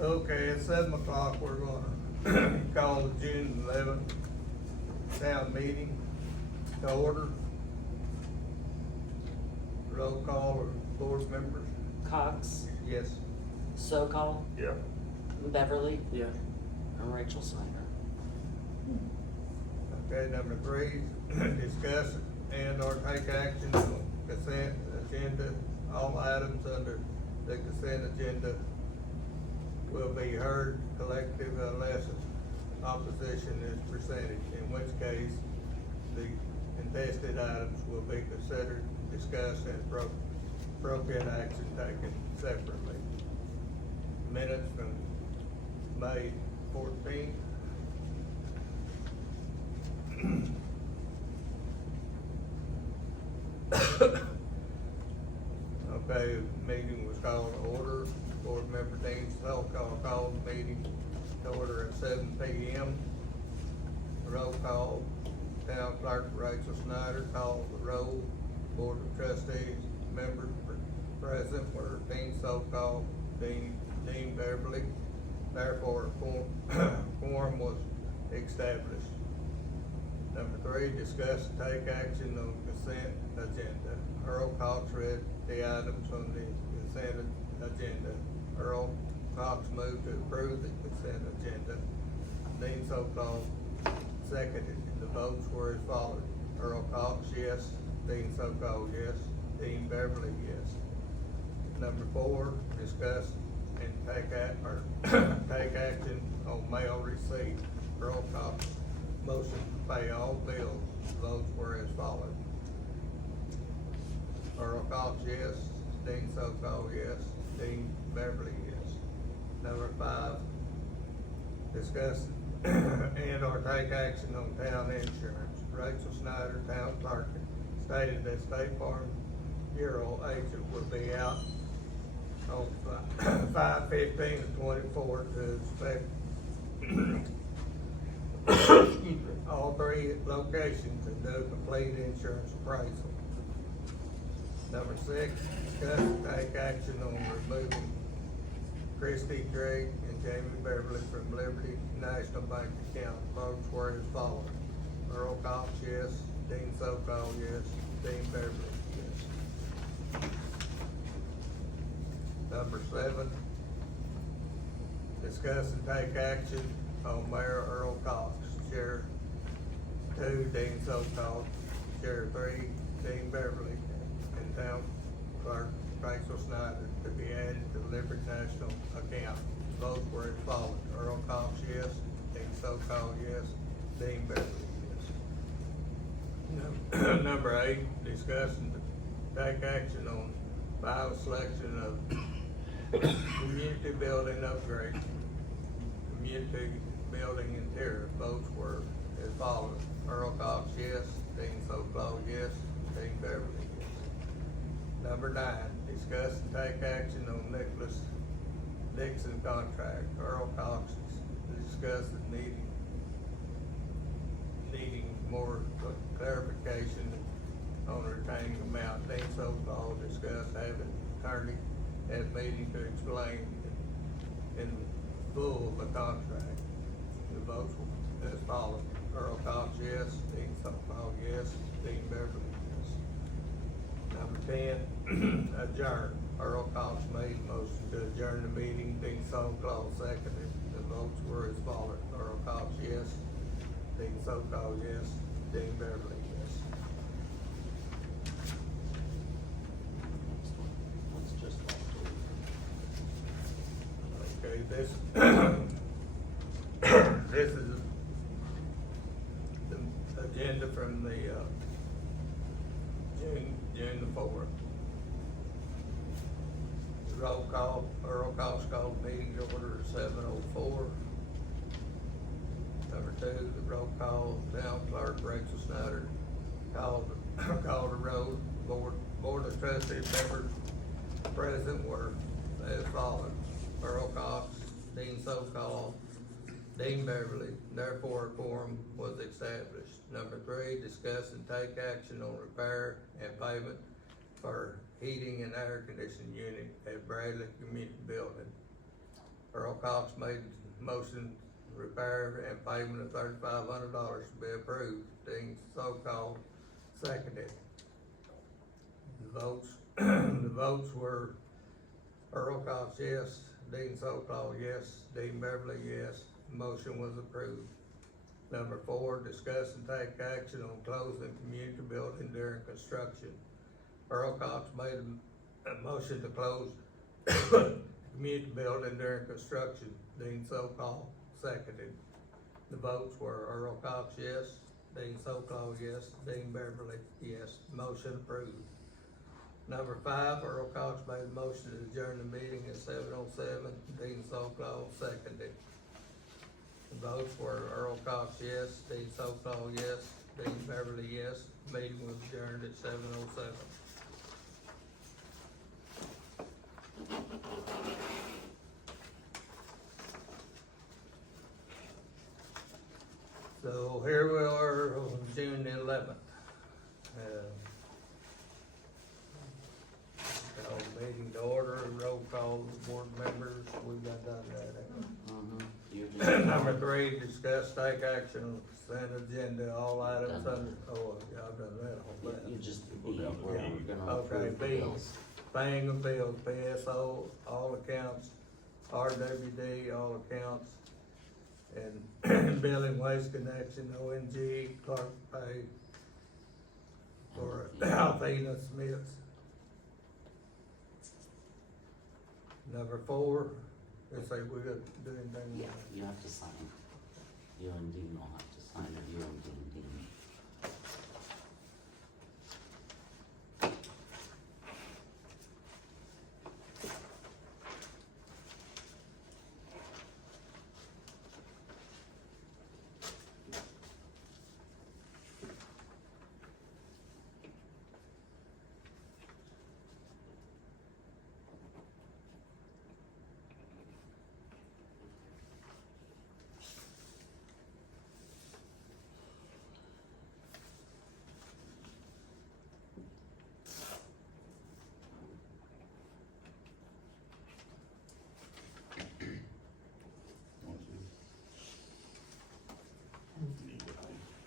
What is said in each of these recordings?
Okay, at 7 o'clock, we're gonna call the June 11th town meeting to order. Roll call of board members. Cox, Yes. Sokol, Yeah. Beverly, Yeah. and Rachel Snyder. Okay, number 3, discuss and or take action on consent agenda. All items under the consent agenda will be heard collective unless opposition is presented, in which case the contested items will be considered, discussed, and appropriate action taken separately. Minutes from May 14th. Okay, meeting was called to order. Board member Dean Sokol called the meeting to order at 7 p.m. Roll call, town clerk Rachel Snyder called the roll. Board of trustees, members present were Dean Sokol, Dean Beverly. Therefore, quorum was established. Number 3, discuss and take action on consent agenda. Earl Cox read the items on the consent agenda. Earl Cox moved to approve the consent agenda. Dean Sokol seconded. The votes were as follows. Earl Cox, yes. Dean Sokol, yes. Dean Beverly, yes. Number 4, discuss and take action on mail receipt. Earl Cox motion to pay all bills. Votes were as follows. Earl Cox, yes. Dean Sokol, yes. Dean Beverly, yes. Number 5, discuss and or take action on town insurance. Rachel Snyder, town clerk, stated that State Farm Bureau agent will be out on 5/15/24 to inspect all 3 locations and do a complete insurance appraisal. Number 6, discuss and take action on removing Christy Drake and Jamie Beverly from Liberty National Bank account. Votes were as follows. Earl Cox, yes. Dean Sokol, yes. Dean Beverly, yes. Number 7, discuss and take action on Mayor Earl Cox. Sheriff 2, Dean Sokol. Sheriff 3, Dean Beverly. And Town Clerk Rachel Snyder to be added to the Liberty National account. Votes were as follows. Earl Cox, yes. Dean Sokol, yes. Dean Beverly, yes. Number 8, discuss and take action on file selection of community building upgrade. Community building interior. Votes were as follows. Earl Cox, yes. Dean Sokol, yes. Dean Beverly, yes. Number 9, discuss and take action on Nicholas Dixon contract. Earl Cox discussed the needing more clarification on retaining amount. Dean Sokol discussed having attorney at meeting to explain in full the contract. The votes were as follows. Earl Cox, yes. Dean Sokol, yes. Dean Beverly, yes. Number 10, adjourn. Earl Cox made motion to adjourn the meeting. Dean Sokol seconded. The votes were as follows. Earl Cox, yes. Dean Sokol, yes. Dean Beverly, yes. It's just like Okay, this, this is the agenda from the, June the 4th. Roll call, Earl Cox called meeting to order at 7:04. Number 2, the roll call, town clerk Rachel Snyder called the roll. Board of trustees members present were as follows. Earl Cox, Dean Sokol, Dean Beverly. Therefore, a quorum was established. Number 3, discuss and take action on repair and payment for heating and air conditioning unit at Bradley Community Building. Earl Cox made the motion, repair and payment of $3,500 to be approved. Dean so-called seconded. The votes, the votes were Earl Cox, yes. Dean so-called, yes. Dean Beverly, yes. Motion was approved. Number 4, discuss and take action on closing community building during construction. Earl Cox made a motion to close community building during construction. Dean so-called seconded. The votes were Earl Cox, yes. Dean so-called, yes. Dean Beverly, yes. Motion approved. Number 5, Earl Cox made a motion to adjourn the meeting at 7:07. Dean so-called seconded. The votes were Earl Cox, yes. Dean so-called, yes. Dean Beverly, yes. Meeting was adjourned at 7:07. So here we are on June the 11th. Call the meeting to order, roll call, board members, we've got done that. You Number 3, discuss, take action, on consent agenda, all items Done. under, oh, yeah, I've done that whole You thing. just, Go down to we're B. gonna Okay, approve the B, bills. paying of bills, PSO, all accounts, RWD, all accounts, and billing, waste connection, ONG, Clark Pay, for Althea Smiths. Number 4, let's say we got to do anything. Yeah, you have to sign. You and Dean will have to sign, or you and Dean.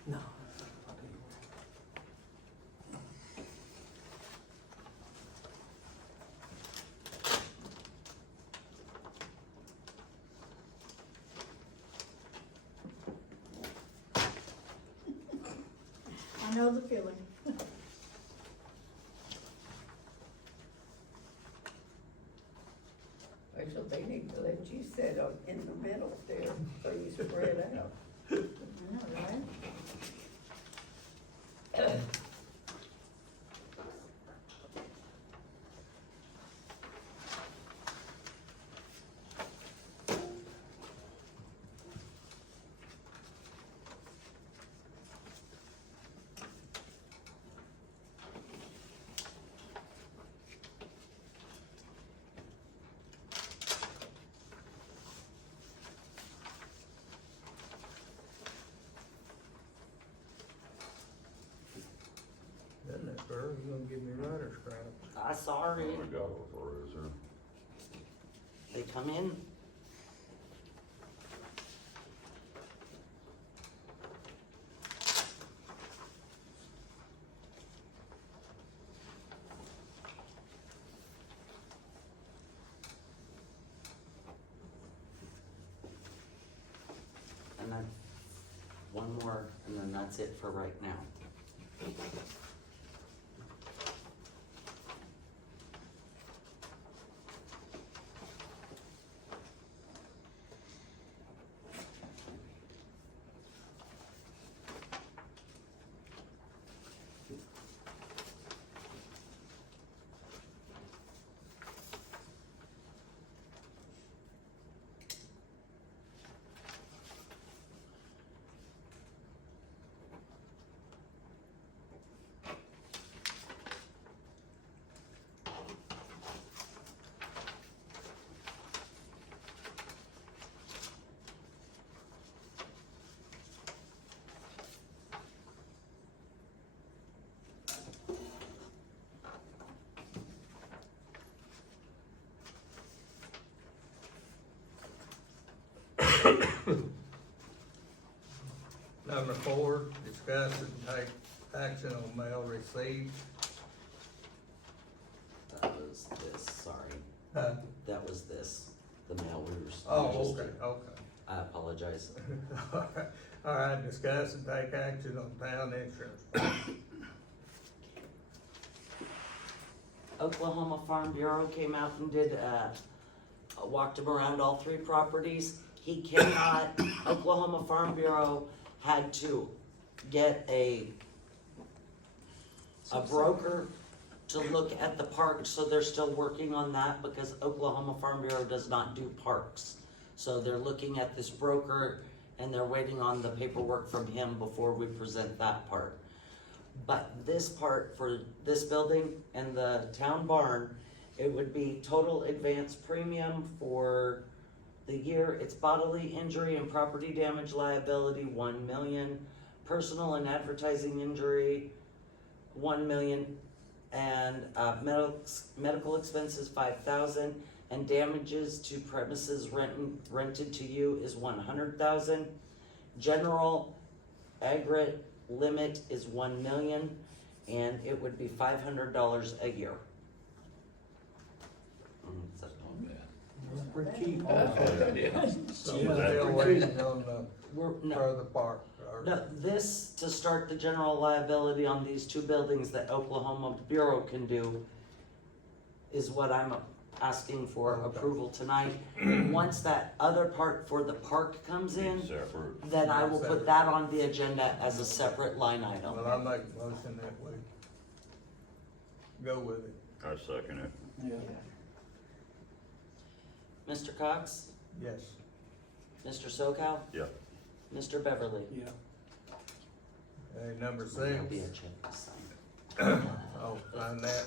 No. I know the feeling. Rachel, they need to let you sit up in the middle there, so you spread out. I know, right? Doesn't it, girl? You gonna give me writer's cramp? I sorry, Oh, I got it for it, sir. they come in. And then one more, and then that's it for right now. Number 4, discuss and take action on mail received. That was this, sorry. That was this, the mail we were. Oh, just okay, did. okay. I apologize. All right, discuss and take action on town insurance. Oklahoma Farm Bureau came out and did, walked him around all 3 properties. He cannot, Oklahoma Farm Bureau had to get a broker to look at the park, so they're still working on that because Oklahoma Farm Bureau does not do parks. So they're looking at this broker and they're waiting on the paperwork from him before we present that part. But this part for this building and the town barn, it would be total advance premium for the year. It's bodily injury and property damage liability, 1 million. Personal and advertising injury, 1 million. And medical expenses, 5,000. And damages to premises rented to you is 100,000. General aggregate limit is 1 million, and it would be $500 a year. That's pretty cheap. So we're still waiting on the No, further part. or- no, this, to start the general liability on these 2 buildings that Oklahoma Bureau can do is what I'm asking for approval tonight. Once that other part for the park comes in, Separate. then I will put that on the agenda as a separate line item. Well, I make a motion that we go with it. I second it. Yeah. Mr. Cox, Yes. Mr. Sokow, Yeah. Mr. Beverly. Yeah. Hey, number 6. There'll be a check to sign. Oh, find that.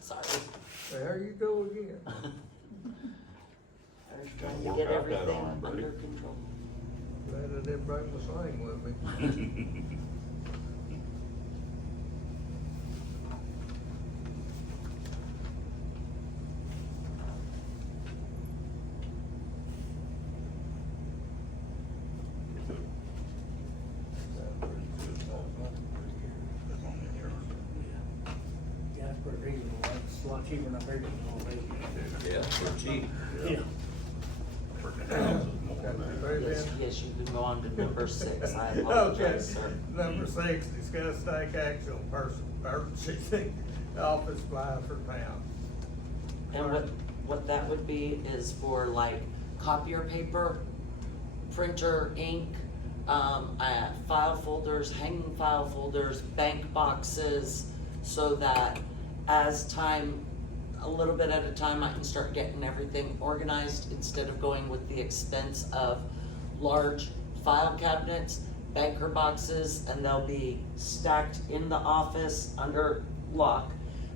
Sorry. There you go again. I was trying to Work get out that everything arm, buddy. under control. Glad I didn't bring my sling with me. Yeah, it's pretty reasonable. It's a lot cheaper than I figured it was gonna be. Yeah, for cheap. Yeah. For houses more Got than the that. three Yes, then? yes, you can go on to number 6. I Okay, apologize, sir. number 6, discuss take action on purchasing office supply for town. And what that would be is for like copier paper, printer, ink, file folders, hanging file folders, bank boxes, so that as time, a little bit at a time, I can start getting everything organized instead of going with the expense of large file cabinets, banker boxes, and they'll be stacked in the office under lock.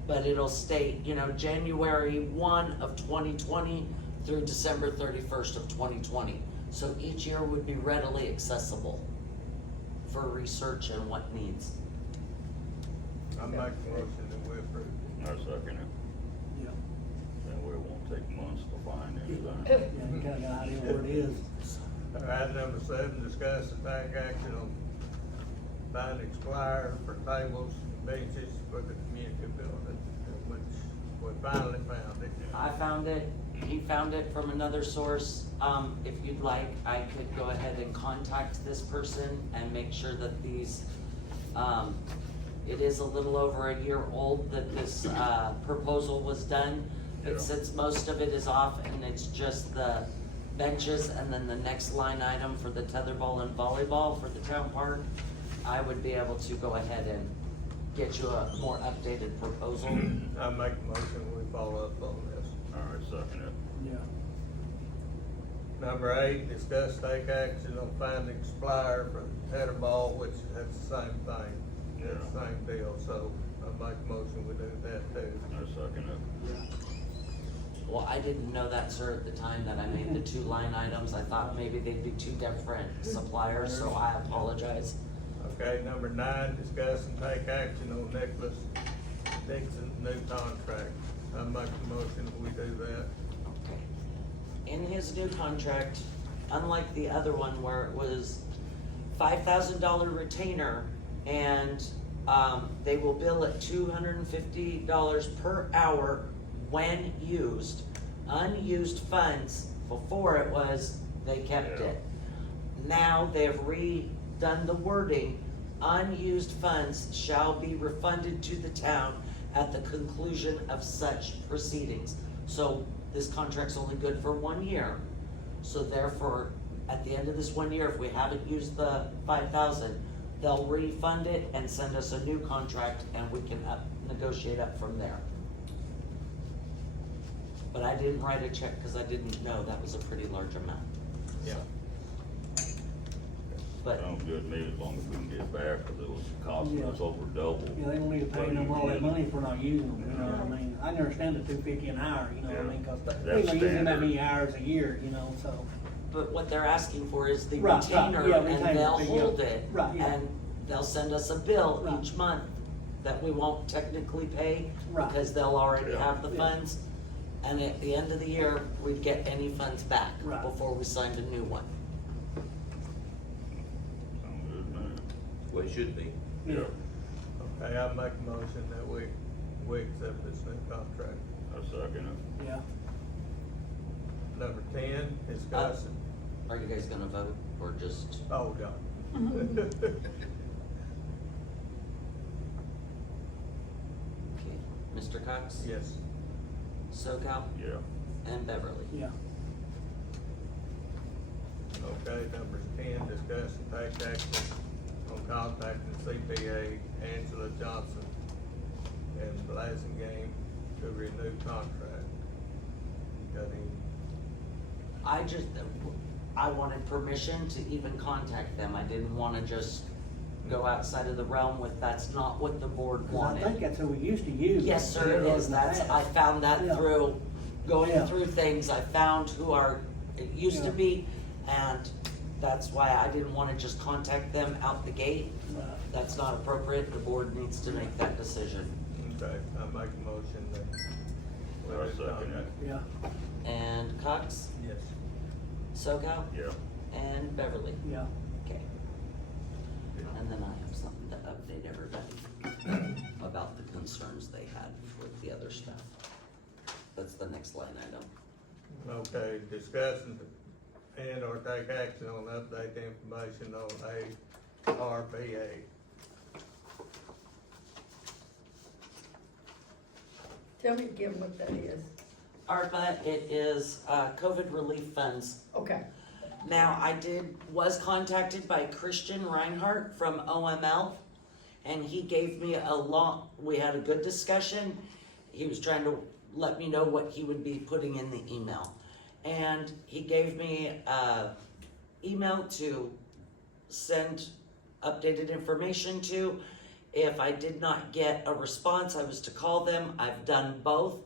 But it'll state, January 1 of 2020 through December 31st of 2020. So each year would be readily accessible for research and what needs. I make a motion that we approve. I second it. Yeah. That way it won't take months to find anything. Yeah, you kinda got an idea where it is. All right, number 7, discuss and take action on finding supplier for tables and benches for the community building, which we finally found it. I found it, he found it from another source. If you'd like, I could go ahead and contact this person and make sure that these, it is a little over a year old that this, proposal was done. Yeah. But since most of it is off and it's just the benches and then the next line item for the tetherball and volleyball for the town park, I would be able to go ahead and get you a more updated proposal. I make a motion, we follow up on this. All right, second it. Yeah. Number 8, discuss take action on finding supplier for tetherball, which that's the same thing. It's the same deal, so I make a motion, we do that too. I second it. Well, I didn't know that, sir, at the time that I made the 2 line items. I thought maybe they'd be 2 different suppliers, so I apologize. Okay, number 9, discuss and take action on Nicholas Dixon's new contract. I make a motion, we do that. Okay. In his new contract, unlike the other one where it was $5,000 retainer and, they will bill at $250 per hour when used. Unused funds, before it was, they kept Yeah. it. Now they've redone the wording, unused funds shall be refunded to the town at the conclusion of such proceedings. So this contract's only good for 1 year. So therefore, at the end of this 1 year, if we haven't used the 5,000, they'll refund it and send us a new contract and we can negotiate up from there. But I didn't write a check because I didn't know that was a pretty large amount. Yeah. But Sounds good to me as long as we can get back, cause it was costing us over double. Yeah, they don't need to pay them all that money for not using them, you know what I mean? I can understand the $250 an hour, you know what I mean, cause That's we only use them that standard. many hours a year, you know, so. But what they're asking for is the Right, retainer, yeah, and retainer, they'll yeah. hold it. Right, yeah. And they'll send us a bill Right. each month that we won't technically pay, Right. because they'll already Yeah. have the Yeah. funds. And at the end of the year, we'd get any funds back Right. before we signed a new one. Sounds good to me. Well, it should be. Yeah, Okay, I make a motion that we accept this new contract. I second it. Yeah, Number 10, discuss, Are you guys gonna vote, or just, oh, yeah. okay, Mr. Cox? Yes. SoCal? Yeah. And Beverly? yeah. Okay, number 10, discuss and take action on contacting CPA Angela Johnson and Blasingame to renew contract. Got any? I wanted permission to even contact them. I didn't wanna just go outside of the realm with, that's not what the board 'Cause I wanted. think that's who we used to use. Yes, sir, it is. in the That's, past. I found that Yeah. through, going Yeah. through things, I found who it used to Yeah. be, and that's why I didn't wanna just contact them out the gate. Right. That's not appropriate. The board needs to make that decision. Okay, I make a motion that. we I do second contract. Yeah, And Cox, Yes. SoCal, Yeah. and Beverly. yeah. Okay. And then I have something to update everybody about the concerns they had with the other stuff. That's the next line item. Okay, discuss and or take action on update the information on ARPA. Tell me again what that is. ARPA, it is, COVID relief funds. Okay, Now, was contacted by Christian Reinhardt from OML, and he gave me we had a good discussion. He was trying to let me know what he would be putting in the email. And he gave me a email to send updated information to. If I did not get a response, I was to call them. I've done both.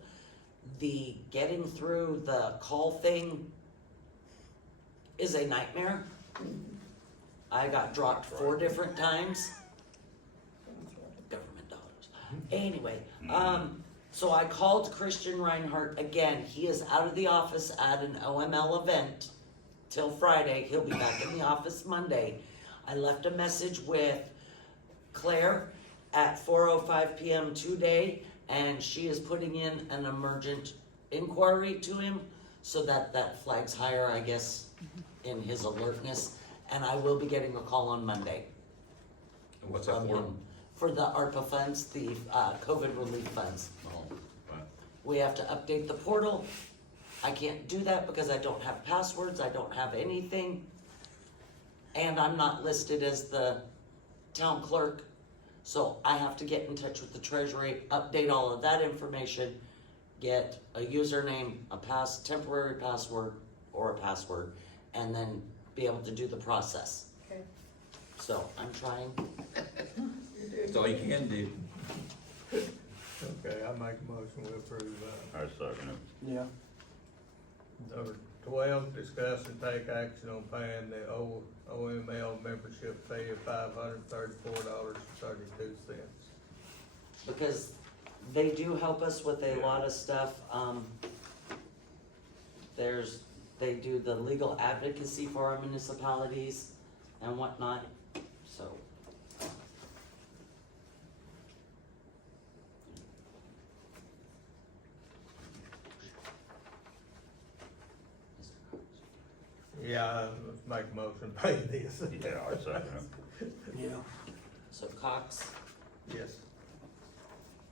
The getting through the call thing is a nightmare. I got dropped 4 different times. Government dollars. Anyway, so I called Christian Reinhardt again. He is out of the office at an OML event till Friday. He'll be back in the office Monday. I left a message with Claire at 4:05 p.m. today, and she is putting in an emergent inquiry to him so that flags higher, I guess, in his alertness. And I will be getting a call on Monday And what's that from for? him for the ARPA funds, the COVID relief funds. Oh, right. We have to update the portal. I can't do that because I don't have passwords, I don't have anything. And I'm not listed as the town clerk. So I have to get in touch with the treasury, update all of that information, get a username, temporary password, or a password, and then be able to do the process. okay. So I'm trying. That's all you can do. Okay, I make a motion we approve, I second it. Yeah. number 12, discuss and take action on paying the OML membership fee of $534.32. Because they do help us with a lot of stuff. There's They do the legal advocacy for our municipalities and whatnot, so. Yeah, let's make a motion, pay this. Yeah, I second it. Yeah. So Cox, Yes.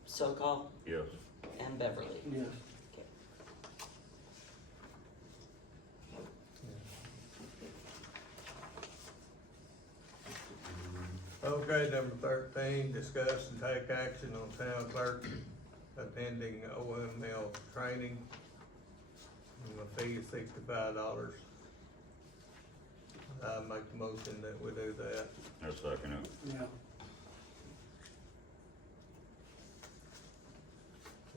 Sokol, Yes. and Beverly. Yes. Okay, number 13, discuss and take action on town clerk attending OML training. And the fee is $65. I make the motion that we do that. I second it. Yeah.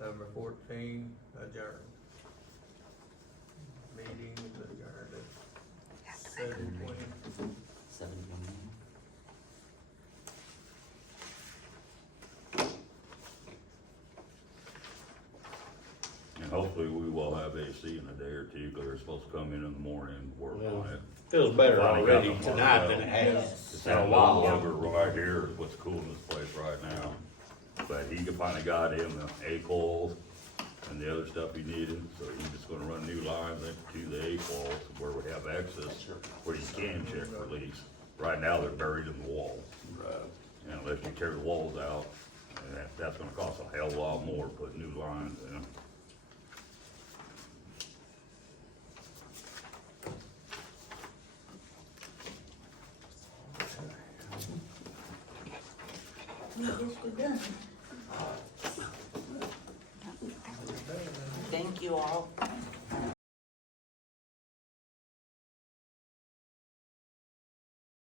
Number 14, adjourn. Meeting is adjourned at 7:20. 7:20. And hopefully we will have AC in a day or two, cause they're supposed to come in the morning and work on it. Feels better Finally got already them tonight worked than it out. has It's in a that while. lumber right here is what's cooling this place right now. But he finally got him the A-coils and the other stuff he needed, so he's just gonna run new lines into the A-coils where we have access, where you can check for leaks. Right now, they're buried in the wall. And unless you tear the walls out, and that's gonna cost a hell of a lot more, put new lines in. I guess we're done. Thank you all.